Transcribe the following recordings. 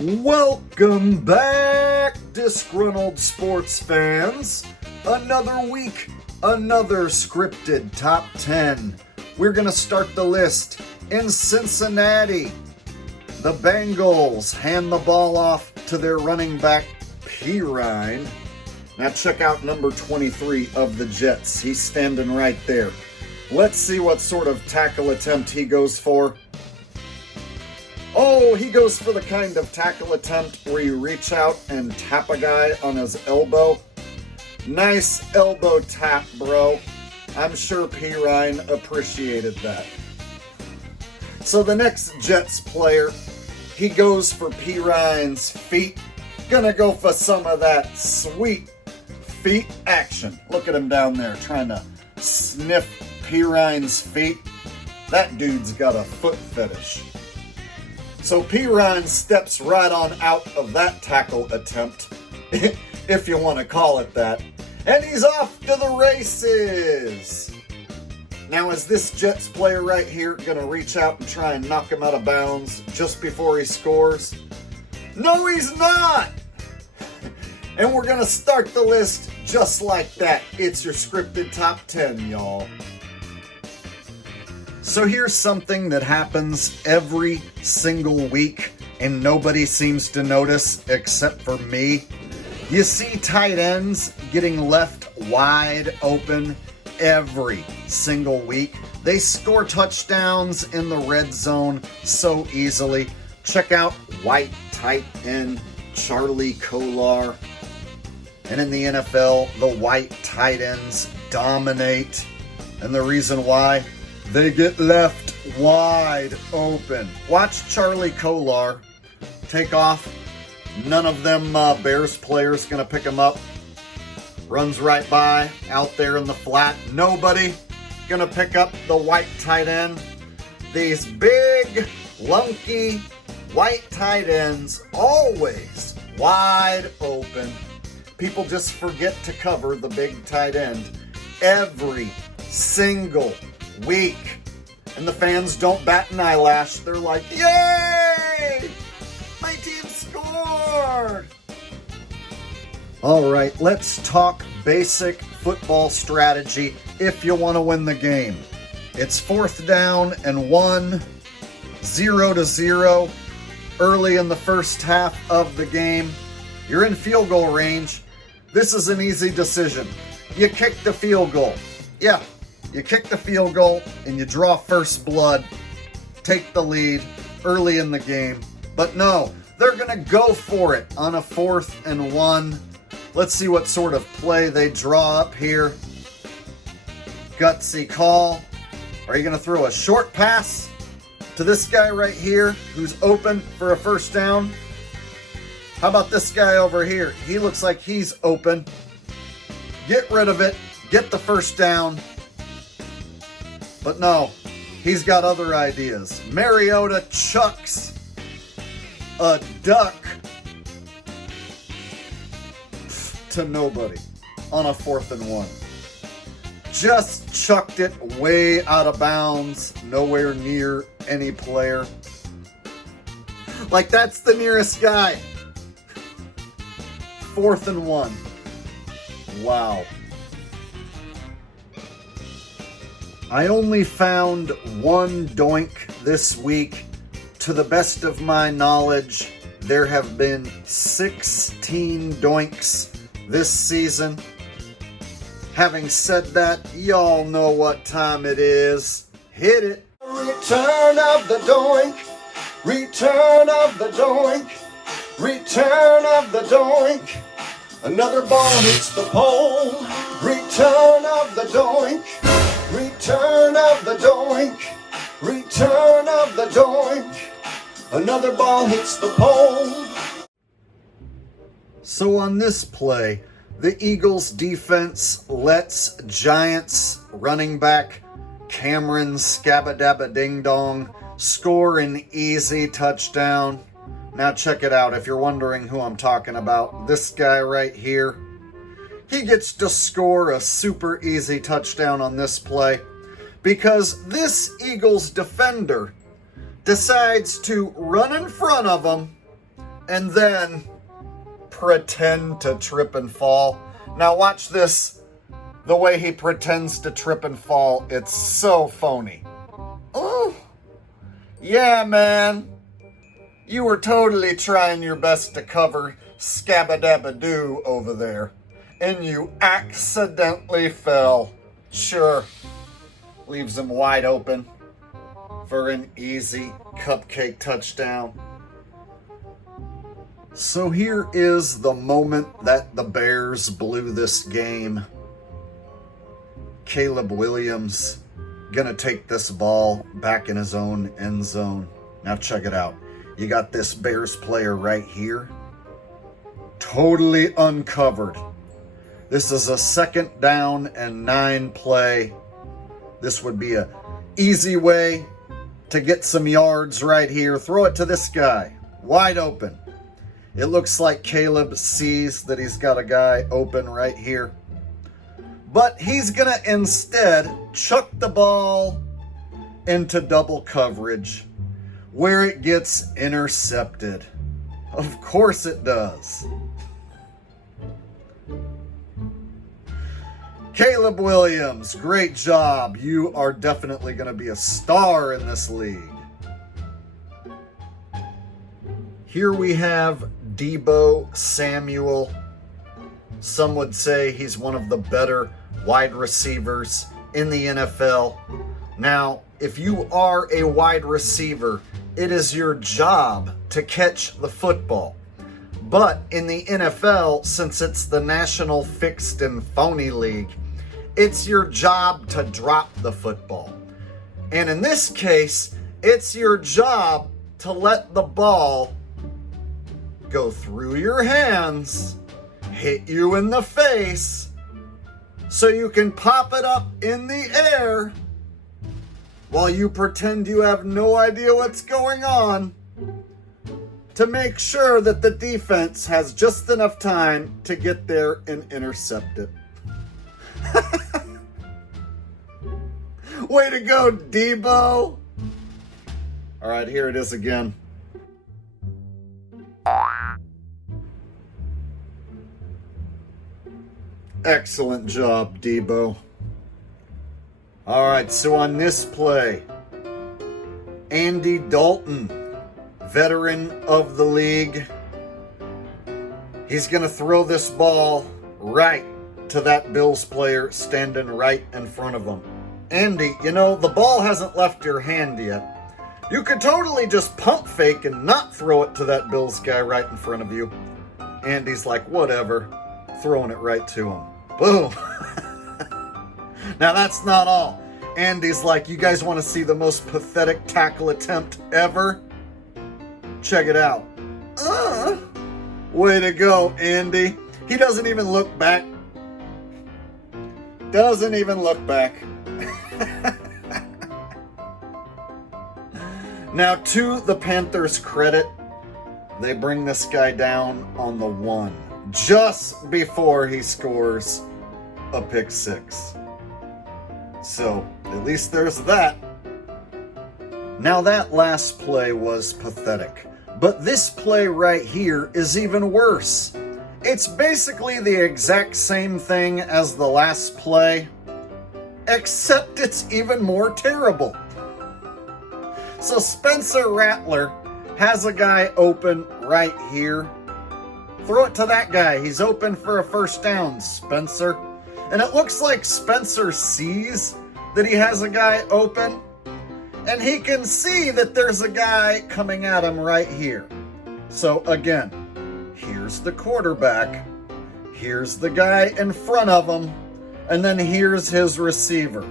Welcome back, disgruntled sports fans. Another week, another scripted top 10. We're going to start the list in Cincinnati. The Bengals hand the ball off to their running back, Perine. Now check out number 23 of the Jets. He's standing right there. Let's see what sort of tackle attempt he goes for. Oh, he goes for the kind of tackle attempt where you reach out and tap a guy on his elbow. Nice elbow tap, bro. I'm sure Perine appreciated that. So the next Jets player, he goes for Perine's feet. Gonna go for some of that sweet feet action. Look at him down there trying to sniff Perine's feet. That dude's got a foot fetish. So Perine steps right on out of that tackle attempt, if you want to call it that, and he's off to the races. Now is this Jets player right here going to reach out and try and knock him out of bounds just before he scores? No, he's not! And we're going to start the list just like that. It's your scripted top 10, y'all. So here's something that happens every single week and nobody seems to notice except for me. You see tight ends getting left wide open every single week. They score touchdowns in the red zone so easily. Check out white tight end Charlie Kolar. And in the NFL, the white tight ends dominate. And the reason why? They get left wide open. Watch Charlie Kolar take off. None of them Bears players going to pick him up. Runs right by out there in the flat. Nobody going to pick up the white tight end. These big, lunky, white tight ends always wide open. People just forget to cover the big tight end every single week. And the fans don't bat an eyelash. They're like, yay! My team scored! All right, let's talk basic football strategy if you want to win the game. It's 4th down and 1, 0-0, early in the first half of the game. You're in field goal range. This is an easy decision. You kick the field goal. Yeah. You kick the field goal and you draw first blood, take the lead early in the game. But no, they're going to go for it on a 4th and 1. Let's see what sort of play they draw up here. Gutsy call. Are you going to throw a short pass to this guy right here who's open for a first down? How about this guy over here? He looks like he's open. Get rid of it. Get the first down. But no, he's got other ideas. Mariota chucks a duck to nobody on a 4th and 1. Just chucked it way out of bounds, nowhere near any player. Like that's the nearest guy. 4th and 1. Wow. I only found one doink this week. To the best of my knowledge, there have been 16 doinks this season. Having said that, y'all know what time it is. Hit it. Return of the doink. Return of the doink. Return of the doink. Another ball hits the pole. Return of the doink. Return of the doink. Return of the doink. Another ball hits the pole. So on this play, the Eagles defense lets Giants running back Cameron Scabadabba Ding Dong score an easy touchdown. Now check it out if you're wondering who I'm talking about. This guy right here. He gets to score a super easy touchdown on this play because this Eagles defender decides to run in front of him, and then pretend to trip and fall. Now watch this. The way he pretends to trip and fall, it's so phony. Oh, yeah, man. You were totally trying your best to cover Scabba-Dabba-Doo over there, and you accidentally fell. Sure, leaves him wide open for an easy cupcake touchdown. So here is the moment that the Bears blew this game. Caleb Williams gonna take this ball back in his own end zone. Now check it out. You got this Bears player right here, totally uncovered. This is a 2nd down and 9 play. This would be a easy way to get some yards right here. Throw it to this guy, wide open. It looks like Caleb sees that he's got a guy open right here. But he's going to instead chuck the ball into double coverage where it gets intercepted. Of course it does. Caleb Williams, great job. You are definitely going to be a star in this league. Here we have Deebo Samuel. Some would say he's one of the better wide receivers in the NFL. Now, if you are a wide receiver, it is your job to catch the football. But in the NFL, since it's the National Fixed and Phony League, it's your job to drop the football. And in this case, it's your job to let the ball go through your hands, hit you in the face, so you can pop it up in the air while you pretend you have no idea what's going on, to make sure that the defense has just enough time to get there and intercept it. Way to go, Deebo! All right, here it is again. Excellent job, Deebo. All right, so on this play, Andy Dalton, veteran of the league, he's going to throw this ball right to that Bills player standing right in front of him. Andy, you know, the ball hasn't left your hand yet. You could totally just pump fake and not throw it to that Bills guy right in front of you. Andy's like, whatever, throwing it right to him. Boom. Now that's not all. Andy's like, you guys want to see the most pathetic tackle attempt ever? Check it out. Way to go, Andy. He doesn't even look back. Doesn't even look back. Now, to the Panthers' credit, they bring this guy down on the 1 just before he scores a pick 6. So, at least there's that. Now, that last play was pathetic, but this play right here is even worse. It's basically the exact same thing as the last play, except it's even more terrible. So Spencer Rattler has a guy open right here. Throw it to that guy. He's open for a first down, Spencer. And it looks like Spencer sees that he has a guy open, and he can see that there's a guy coming at him right here. So again, here's the quarterback, here's the guy in front of him, and then here's his receiver.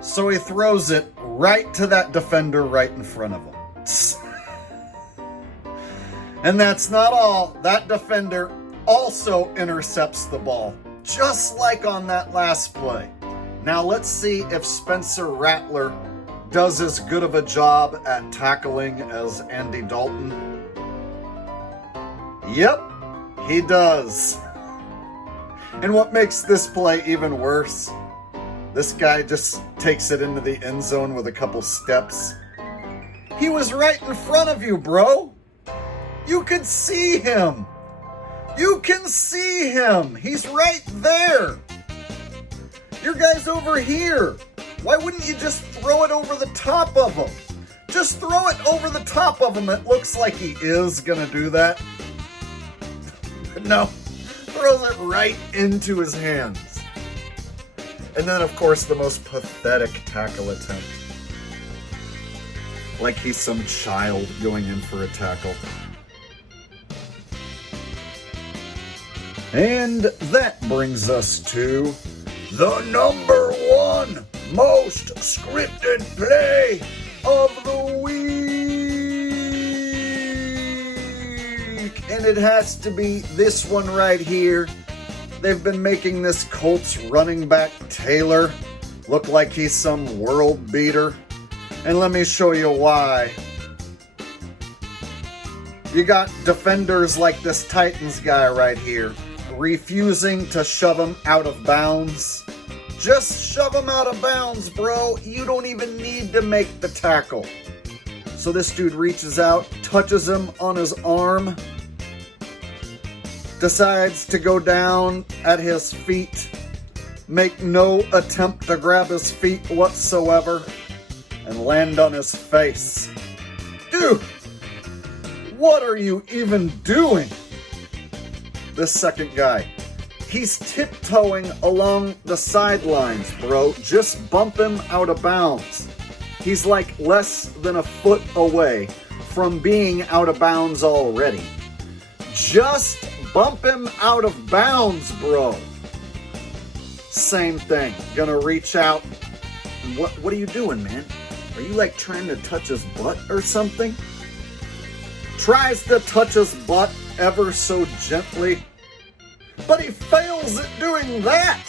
So he throws it right to that defender right in front of him. And that's not all. That defender also intercepts the ball, just like on that last play. Now let's see if Spencer Rattler does as good of a job at tackling as Andy Dalton. Yep, he does. And what makes this play even worse, this guy just takes it into the end zone with a couple steps. He was right in front of you, bro. You could see him. You can see him. He's right there. Your guy's over here. Why wouldn't you just throw it over the top of him? Just throw it over the top of him. It looks like he is going to do that. No, throws it right into his hands. And then, of course, the most pathetic tackle attempt. Like he's some child going in for a tackle. And that brings us to the number one most scripted play of the week. And it has to be this one right here. They've been making this Colts running back Taylor look like he's some world beater. And let me show you why. You got defenders like this Titans guy right here, refusing to shove him out of bounds. Just shove him out of bounds, bro. You don't even need to make the tackle. So this dude reaches out, touches him on his arm, decides to go down at his feet, make no attempt to grab his feet whatsoever, and land on his face. Dude, what are you even doing? This second guy, he's tiptoeing along the sidelines, bro. Just bump him out of bounds. He's like less than a foot away from being out of bounds already. Just bump him out of bounds, bro. Same thing. Gonna reach out. What are you doing, man? Are you like trying to touch his butt or something? Tries to touch his butt ever so gently, but he fails at doing that.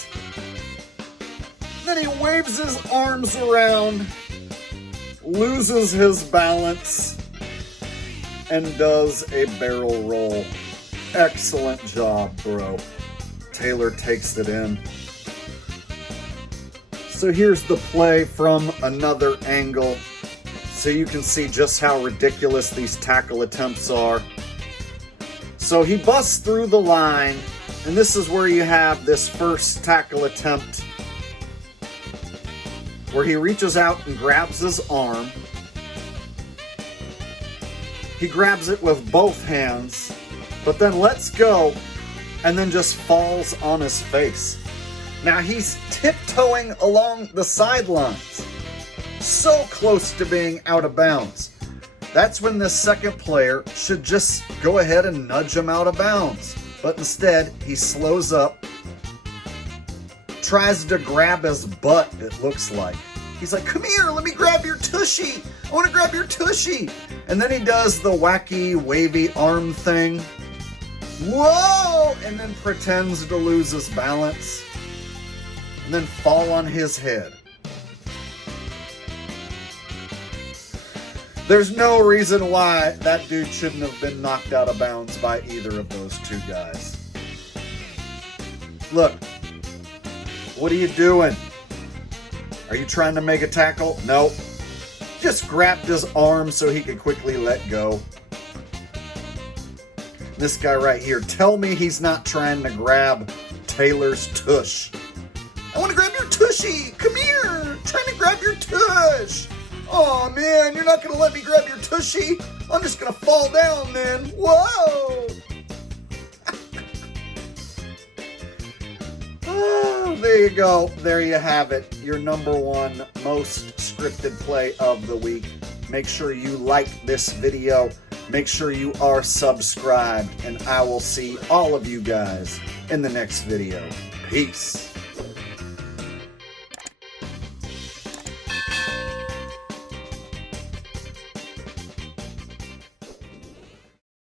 Then he waves his arms around, loses his balance, and does a barrel roll. Excellent job, bro. Taylor takes it in. So here's the play from another angle, so you can see just how ridiculous these tackle attempts are. So he busts through the line, and this is where you have this first tackle attempt, where he reaches out and grabs his arm. He grabs it with both hands, but then lets go, and then just falls on his face. Now he's tiptoeing along the sidelines, so close to being out of bounds. That's when the second player should just go ahead and nudge him out of bounds. But instead, he slows up, tries to grab his butt, it looks like. He's like, come here, let me grab your tushy. I want to grab your tushy. And then he does the wacky, wavy arm thing. Whoa! And then pretends to lose his balance. And then fall on his head. There's no reason why that dude shouldn't have been knocked out of bounds by either of those two guys. Look, what are you doing? Are you trying to make a tackle? Nope. Just grabbed his arm so he could quickly let go. This guy right here, tell me he's not trying to grab Taylor's tush. I want to grab your tushy. Come here. I'm trying to grab your tush. Oh man, you're not going to let me grab your tushy? I'm just going to fall down then. Whoa. Oh, there you go. There you have it. Your number one most scripted play of the week. Make sure you like this video. Make sure you are subscribed. And I will see all of you guys in the next video. Peace.